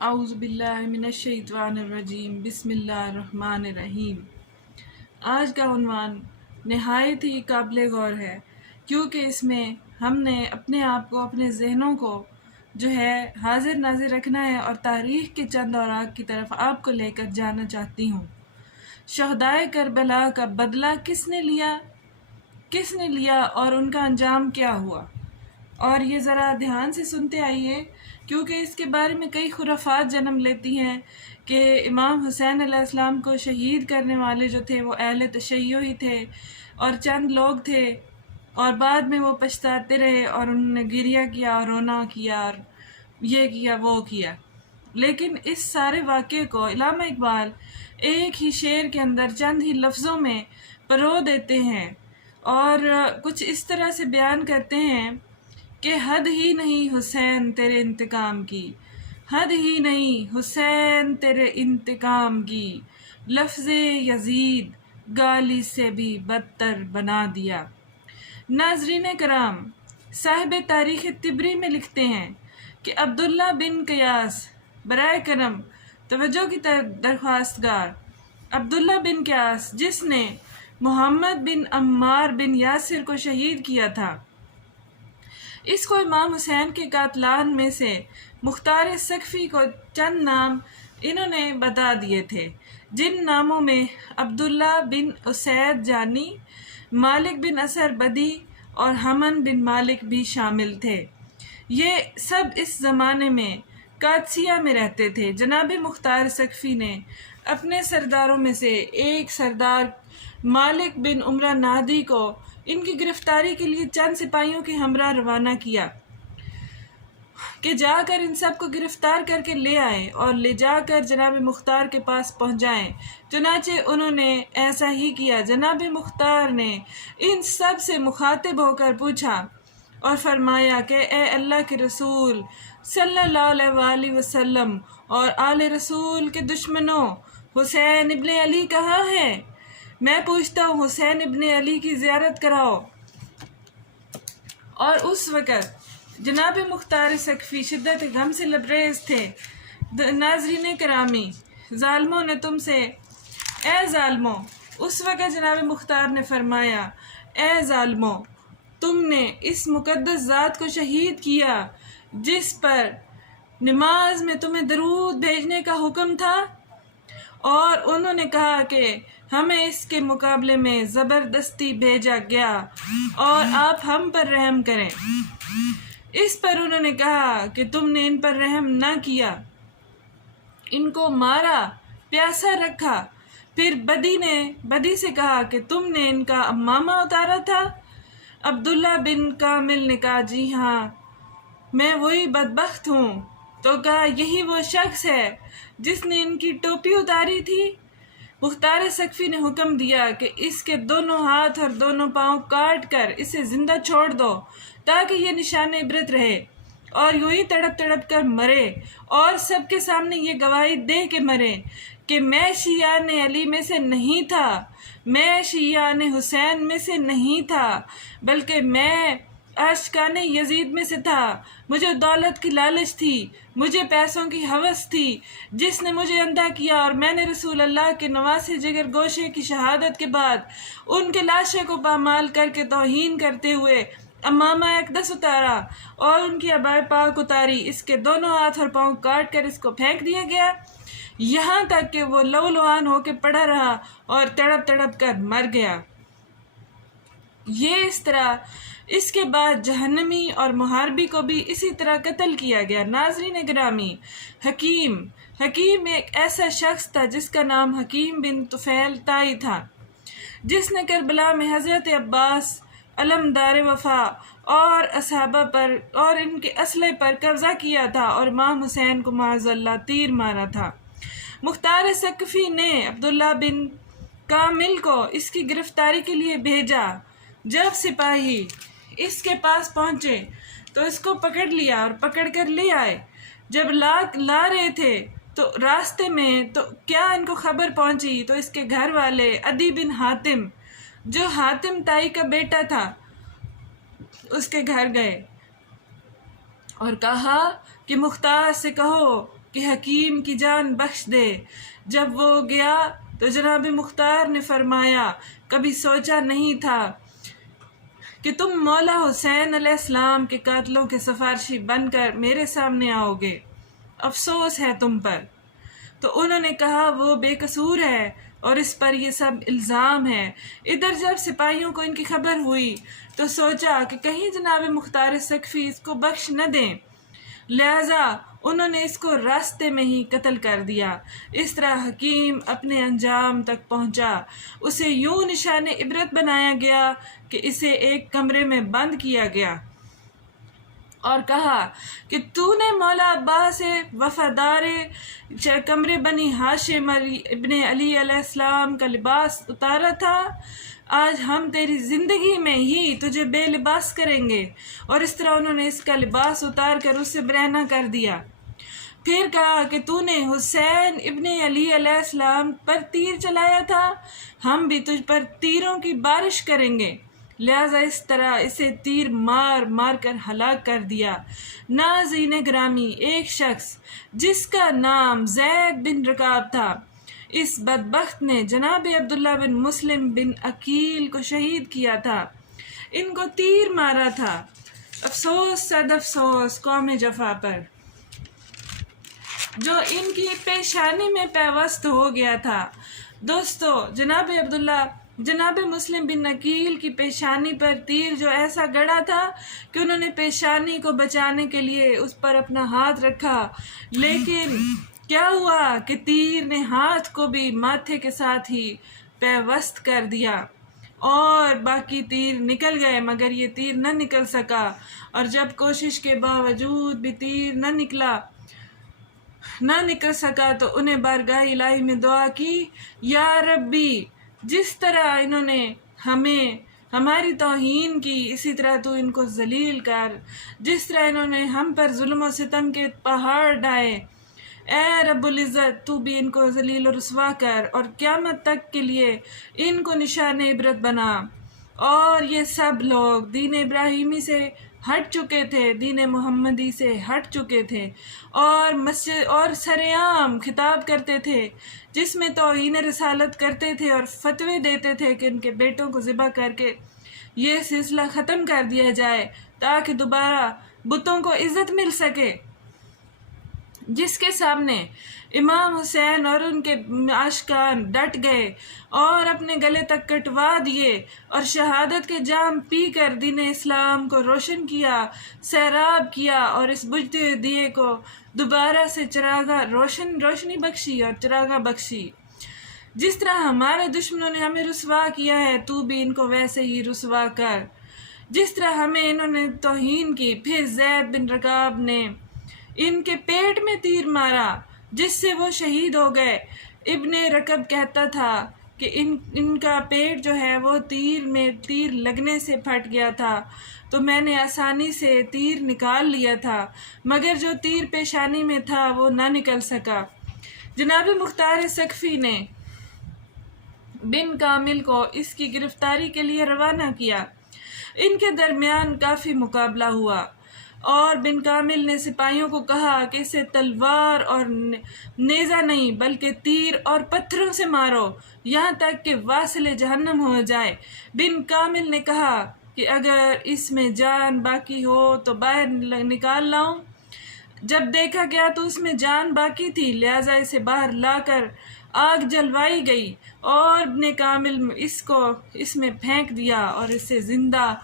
اعوذ باللہ من الشیطان الرجیم بسم اللہ الرحمن الرحیم۔ آج کا عنوان نہایت ہی قابل غور ہے، کیونکہ اس میں ہم نے اپنے آپ کو، اپنے ذہنوں کو جو ہے حاضر ناظر رکھنا ہے اور تاریخ کے چند اوراق کی طرف آپ کو لے کر جانا چاہتی ہوں۔ شہدائے کربلا کا بدلہ کس نے لیا اور ان کا انجام کیا ہوا؟ اور یہ ذرا دھیان سے سنتے آئیے، کیونکہ اس کے بارے میں کئی خرافات جنم لیتی ہیں کہ امام حسین علیہ السلام کو شہید کرنے والے جو تھے وہ اہل تشیع ہی تھے اور چند لوگ تھے، اور بعد میں وہ پچھتاتے رہے اور انہوں نے گریہ کیا اور رونا کیا اور یہ کیا وہ کیا۔ لیکن اس سارے واقعے کو علامہ اقبال ایک ہی شعر کے اندر چند ہی لفظوں میں پرو دیتے ہیں اور کچھ اس طرح سے بیان کرتے ہیں کہ حد ہی نہیں حسین تیرے انتقام کی، حد ہی نہیں حسین تیرے انتقام کی، لفظ یزید گالی سے بھی بدتر بنا دیا۔ ناظرین کرام، صاحب تاریخ طبری میں لکھتے ہیں کہ عبداللہ بن قیاس، برائے کرم توجہ کی درخواستگار، عبداللہ بن قیاس جس نے محمد بن عمار بن یاسر کو شہید کیا تھا، اس کو امام حسین کے قاتلان میں سے مختار ثقفی کو چند نام انہوں نے بتا دیے تھے، جن ناموں میں عبداللہ بن اسید جانی، مالک بن اثر بدی اور حمن بن مالک بھی شامل تھے۔ یہ سب اس زمانے میں قادسیہ میں رہتے تھے۔ جناب مختار ثقفی نے اپنے سرداروں میں سے ایک سردار مالک بن عمرہ نادی کو ان کی گرفتاری کے لیے چند سپاہیوں کے ہمراہ روانہ کیا کہ جا کر ان سب کو گرفتار کر کے لے آئیں اور لے جا کر جناب مختار کے پاس پہنچائیں۔ چنانچہ انہوں نے ایسا ہی کیا۔ جناب مختار نے ان سب سے مخاطب ہو کر پوچھا اور فرمایا کہ اے اللہ کے رسول صلی اللہ علیہ وآلہ وسلم اور آل رسول کے دشمنوں، حسین ابن علی کہاں ہے؟ میں پوچھتا ہوں حسین ابن علی کی زیارت کراؤ۔ اور اس وقت جناب مختار ثقفی شدت غم سے لبریز تھے۔ ناظرین کرامی، ظالموں نے تم سے، اے ظالموں، اس وقت جناب مختار نے فرمایا، اے ظالموں، تم نے اس مقدس ذات کو شہید کیا جس پر نماز میں تمہیں درود بھیجنے کا حکم تھا، اور انہوں نے کہا کہ ہمیں اس کے مقابلے میں زبردستی بھیجا گیا اور آپ ہم پر رحم کریں۔ اس پر انہوں نے کہا کہ تم نے ان پر رحم نہ کیا، ان کو مارا، پیاسا رکھا۔ پھر بدی سے کہا کہ تم نے ان کا عمامہ اتارا تھا۔ عبداللہ بن کامل نے کہا جی ہاں، میں وہی بدبخت ہوں۔ تو کہا یہی وہ شخص ہے جس نے ان کی ٹوپی اتاری تھی۔ مختار ثقفی نے حکم دیا کہ اس کے دونوں ہاتھ اور دونوں پاؤں کاٹ کر اسے زندہ چھوڑ دو تاکہ یہ نشان عبرت رہے، اور یوں ہی تڑپ تڑپ کر مرے اور سب کے سامنے یہ گواہی دے کے مرے کہ میں شیعان علی میں سے نہیں تھا، میں شیعان حسین میں سے نہیں تھا، بلکہ میں عاشقان یزید میں سے تھا۔ مجھے دولت کی لالچ تھی، مجھے پیسوں کی ہوس تھی جس نے مجھے اندھا کیا، اور میں نے رسول اللہ کے نواسے جگر گوشے کی شہادت کے بعد ان کے لاشے کو پامال کر کے توہین کرتے ہوئے امامہ اقدس اتارا اور ان کی عبائے پاک اتاری، اس کے دونوں ہاتھ اور پاؤں کاٹ کر اس کو پھینک دیا گیا، یہاں تک کہ وہ لہولہان ہو کے پڑا رہا اور تڑپ تڑپ کر مر گیا۔ یہ اس طرح اس کے بعد جہنمی اور محاربی کو بھی اسی طرح قتل کیا گیا۔ ناظرین گرامی، حکیم ایک ایسا شخص تھا جس کا نام حکیم بن طفیل طائی تھا، جس نے کربلا میں حضرت عباس علمدار وفا اور اصحابہ پر اور ان کے اسلحے پر قبضہ کیا تھا اور امام حسین کو معاذ اللہ تیر مارا تھا۔ مختار ثقفی نے عبداللہ بن کامل کو اس کی گرفتاری کے لیے بھیجا۔ جب سپاہی اس کے پاس پہنچے تو اس کو پکڑ لیا اور پکڑ کر لے آئے۔ جب لا رہے تھے تو راستے میں تو کیا ان کو خبر پہنچی تو اس کے گھر والے عدی بن حاتم، جو حاتم طائی کا بیٹا تھا، اس کے گھر گئے اور کہا کہ مختار سے کہو کہ حکیم کی جان بخش دے۔ جب وہ گیا تو جناب مختار نے فرمایا کبھی سوچا نہیں تھا کہ تم مولا حسین علیہ السلام کے قاتلوں کے سفارشی بن کر میرے سامنے آؤ گے، افسوس ہے تم پر۔ تو انہوں نے کہا وہ بے قصور ہے اور اس پر یہ سب الزام ہے۔ ادھر جب سپاہیوں کو ان کی خبر ہوئی تو سوچا کہ کہیں جناب مختار سقفی اس کو بخش نہ دیں، لہذا انہوں نے اس کو راستے میں ہی قتل کر دیا۔ اس طرح حکیم اپنے انجام تک پہنچا۔ اسے یوں نشان عبرت بنایا گیا کہ اسے ایک کمرے میں بند کیا گیا اور کہا کہ تو نے مولا عباس سے وفادار کمرے بنی ہاشم ابن علی علیہ السلام کا لباس اتارا تھا، آج ہم تیری زندگی میں ہی تجھے بے لباس کریں گے۔ اور اس طرح انہوں نے اس کا لباس اتار کر اسے برہنہ کر دیا۔ پھر کہا کہ تو نے حسین ابن علی علیہ السلام پر تیر چلایا تھا، ہم بھی تجھ پر تیروں کی بارش کریں گے، لہذا اس طرح اسے تیر مار مار کر ہلاک کر دیا۔ ناظرین گرامی، ایک شخص جس کا نام زید بن رکاب تھا، اس بدبخت نے جناب عبداللہ بن مسلم بن عقیل کو شہید کیا تھا، ان کو تیر مارا تھا۔ افسوس صد افسوس قوم جفا پر، جو ان کی پیشانی میں پیوست ہو گیا تھا۔ دوستو، جناب مسلم بن عقیل کی پیشانی پر تیر جو ایسا گڑا تھا کہ انہوں نے پیشانی کو بچانے کے لیے اس پر اپنا ہاتھ رکھا، لیکن کیا ہوا کہ تیر نے ہاتھ کو بھی ماتھے کے ساتھ ہی پیوست کر دیا اور باقی تیر نکل گئے، مگر یہ تیر نہ نکل سکا، اور جب کوشش کے باوجود بھی تیر نہ نکل سکا تو انہیں بارگاہ الہی میں دعا کی، یا ربی، جس طرح انہوں نے ہماری توہین کی اسی طرح تو ان کو ذلیل کر، جس طرح انہوں نے ہم پر ظلم و ستم کے پہاڑ ڈھائے، اے رب العزت تو بھی ان کو ذلیل و رسوا کر اور قیامت تک کے لیے ان کو نشان عبرت بنا۔ اور یہ سب لوگ دین ابراہیمی سے ہٹ چکے تھے، دین محمدی سے ہٹ چکے تھے اور مسجد اور سرعام خطاب کرتے تھے جس میں توہین رسالت کرتے تھے اور فتوے دیتے تھے کہ ان کے بیٹوں کو ذبح کر کے یہ سلسلہ ختم کر دیا جائے تاکہ دوبارہ بتوں کو عزت مل سکے، جس کے سامنے امام حسین اور ان کے عاشقان ڈٹ گئے اور اپنے گلے تک کٹوا دیے اور شہادت کے جام پی کر دین اسلام کو روشن کیا، سیراب کیا اور اس بجھتے ہوئے دیے کو دوبارہ سے روشنی بخشی اور چراغاں بخشی۔ جس طرح ہمارے دشمنوں نے ہمیں رسوا کیا ہے تو بھی ان کو ویسے ہی رسوا کر، جس طرح ہمیں انہوں نے توہین کی۔ پھر زید بن رکاب نے ان کے پیٹ میں تیر مارا جس سے وہ شہید ہو گئے۔ ابن رکب کہتا تھا کہ ان کا پیٹ جو ہے وہ تیر لگنے سے پھٹ گیا تھا، تو میں نے آسانی سے تیر نکال لیا تھا، مگر جو تیر پیشانی میں تھا وہ نہ نکل سکا۔ جناب مختار سقفی نے بن کامل کو اس کی گرفتاری کے لیے روانہ کیا۔ ان کے درمیان کافی مقابلہ ہوا اور بن کامل نے سپاہیوں کو کہا کہ اسے تلوار اور نیزہ نہیں بلکہ تیر اور پتھروں سے مارو یہاں تک کہ واصل جہنم ہو جائے۔ بن کامل نے کہا کہ اگر اس میں جان باقی ہو تو باہر نکال لاؤں۔ جب دیکھا گیا تو اس میں جان باقی تھی، لہذا اسے باہر لا کر آگ جلوائی گئی اور ابن کامل اس میں پھینک دیا اور اسے زندہ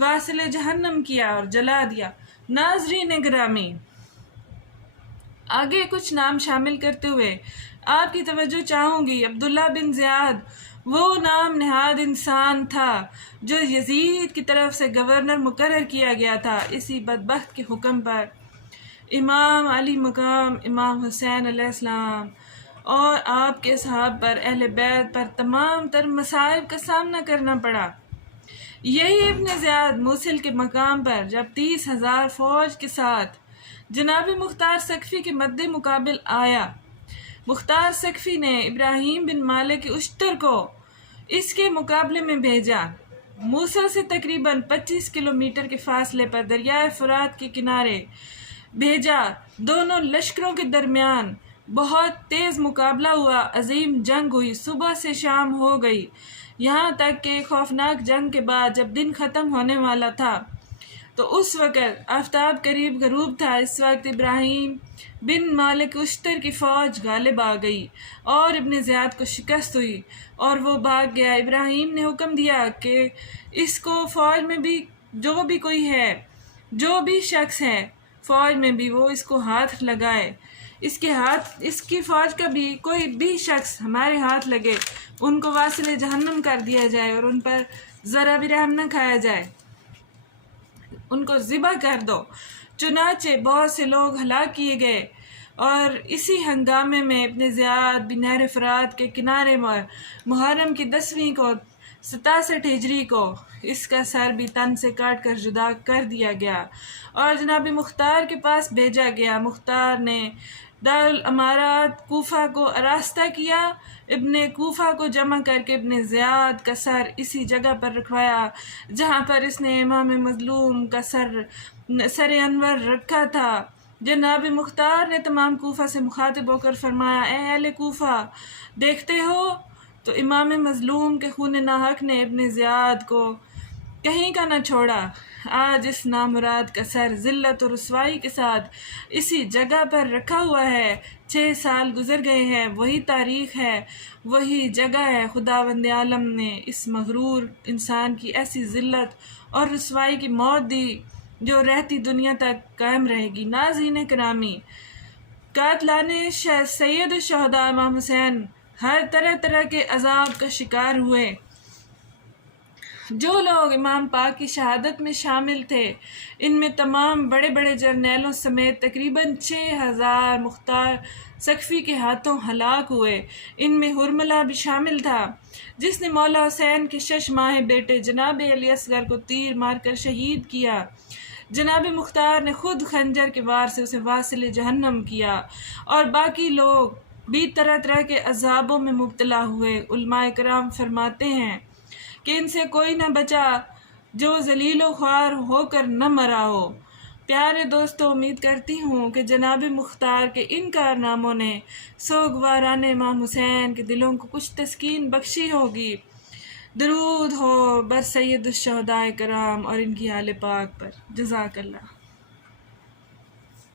واصل جہنم کیا اور جلا دیا۔ ناظرین گرامی، آگے کچھ نام شامل کرتے ہوئے آپ کی توجہ چاہوں گی۔ عبداللہ بن زیاد وہ نام نہاد انسان تھا جو یزید کی طرف سے گورنر مقرر کیا گیا تھا۔ اسی بدبخت کے حکم پر امام علی مقام امام حسین علیہ السلام اور آپ کے اصحاب پر، اہل بیت پر تمام تر مصائب کا سامنا کرنا پڑا۔ یہی ابن زیاد موصل کے مقام پر جب 30,000 فوج کے ساتھ جناب مختار سقفی کے مد مقابل آیا، مختار سقفی نے ابراہیم بن مالک اشتر کو اس کے مقابلے میں بھیجا۔ موصل سے تقریباً 25 کلومیٹر کے فاصلے پر دریائے فرات کے کنارے بھیجا۔ دونوں لشکروں کے درمیان بہت تیز مقابلہ ہوا، عظیم جنگ ہوئی، صبح سے شام ہو گئی، یہاں تک کہ خوفناک جنگ کے بعد جب دن ختم ہونے والا تھا تو اس وقت آفتاب قریب غروب تھا۔ اس وقت ابراہیم بن مالک اشتر کی فوج غالب آ گئی اور ابن زیاد کو شکست ہوئی اور وہ بھاگ گیا۔ ابراہیم نے حکم دیا کہ اس کو فوج میں بھی جو بھی کوئی ہے، جو بھی شخص ہے فوج میں بھی، وہ اس کو ہاتھ لگائے، اس کی فوج کا بھی کوئی بھی شخص ہمارے ہاتھ لگے، ان کو واصل جہنم کر دیا جائے اور ان پر ذرا بھی رحم نہ کھایا جائے، ان کو ذبح کر دو۔ چنانچہ بہت سے لوگ ہلاک کیے گئے اور اسی ہنگامے میں ابن زیاد بھی نہر فرات کے کنارے محرم کی 10ویں کو 67 ہجری کو اس کا سر بھی تن سے کاٹ کر جدا کر دیا گیا اور جناب مختار کے پاس بھیجا گیا۔ مختار نے دارالامارات کوفہ کو آراستہ کیا، ابن کوفہ کو جمع کر کے ابن زیاد کا سر اسی جگہ پر رکھوایا جہاں پر اس نے امام مظلوم کا سر انور رکھا تھا۔ جناب مختار نے تمام کوفہ سے مخاطب ہو کر فرمایا، اے اہل کوفہ، دیکھتے ہو تو امام مظلوم کے خون ناحق نے ابن زیاد کو کہیں کا نہ چھوڑا۔ آج اس نامراد کا سر ذلت و رسوائی کے ساتھ اسی جگہ پر رکھا ہوا ہے۔ 6 سال گزر گئے ہیں، وہی تاریخ ہے، وہی جگہ ہے۔ خداوند عالم نے اس مغرور انسان کی ایسی ذلت اور رسوائی کی موت دی جو رہتی دنیا تک قائم رہے گی۔ ناظرین کرامی، قاتلان سید الشہداء امام حسین ہر طرح کے عذاب کا شکار ہوئے۔ جو لوگ امام پاک کی شہادت میں شامل تھے، ان میں تمام بڑے بڑے جرنیلوں سمیت تقریباً 6000 مختار سقفی کے ہاتھوں ہلاک ہوئے۔ ان میں حرملہ بھی شامل تھا جس نے مولا حسین کے 6 ماہ بیٹے جناب علی اصغر کو تیر مار کر شہید کیا۔ جناب مختار نے خود خنجر کے وار سے اسے واصل جہنم کیا اور باقی لوگ بھی طرح طرح کے عذابوں میں مبتلا ہوئے۔ علماء کرام فرماتے ہیں کہ ان سے کوئی نہ بچا جو ذلیل و خوار ہو کر نہ مرا ہو۔ پیارے دوستو، امید کرتی ہوں کہ جناب مختار کے ان کارناموں نے سوگواران امام حسین کے دلوں کو کچھ تسکین بخشی ہوگی۔ درود ہو بر سید الشہداء کرام اور ان کی آل پاک پر۔ جزاک اللہ۔